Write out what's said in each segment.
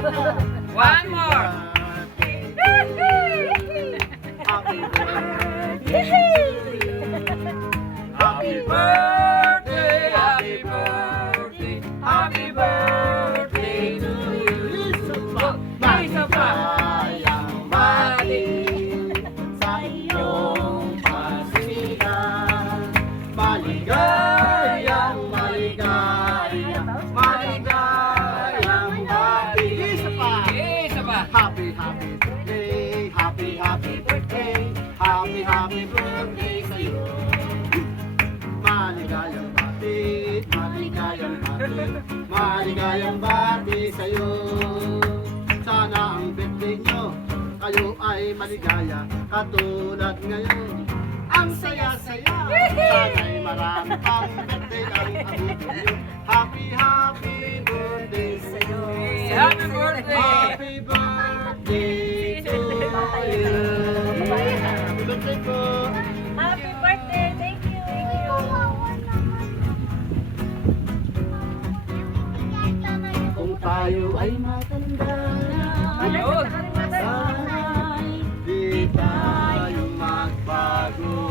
One more. Happy birthday. Happy birthday, happy birthday, happy birthday to you. Isa pa. Maligayang bati sa iyong pasigan. Maligayang bati. Isa pa. Isa pa. Happy birthday, happy birthday, happy birthday sa'yo. Maligayang bati sa'yo. Sana ang birthday nyo, kayo ay maligaya katulad ngayon. Ang saya-saya, sana'y marami pang birthday ang abutin nyo. Happy birthday sa'yo. Happy birthday. Happy birthday to you. Happy birthday po. Happy birthday! Thank you! Kung tayo ay matanda na, Ayun. sana'y di tayo magbago.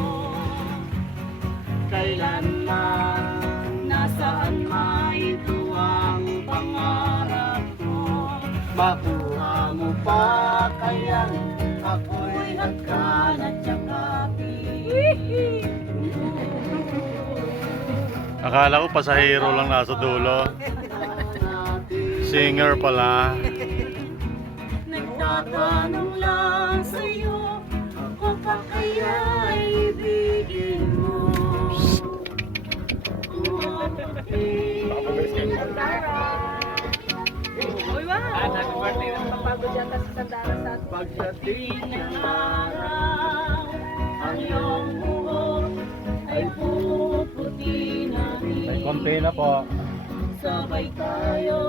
Kailanman, nasaan man ito ang pangarap ko. Makuha mo pa kaya't ako'y nagkanat tsakapi. Akala ko pasahero lang nasa dulo. Singer pala. Nagtatanong lang sa'yo kung pa kaya'y ibigin mo. Uy, wow! Happy birthday. Papagod yata si Sandara sa atin. Pagdating ng araw, ang iyong buhok ay puputi na rin. May konti na po. Sabay tayo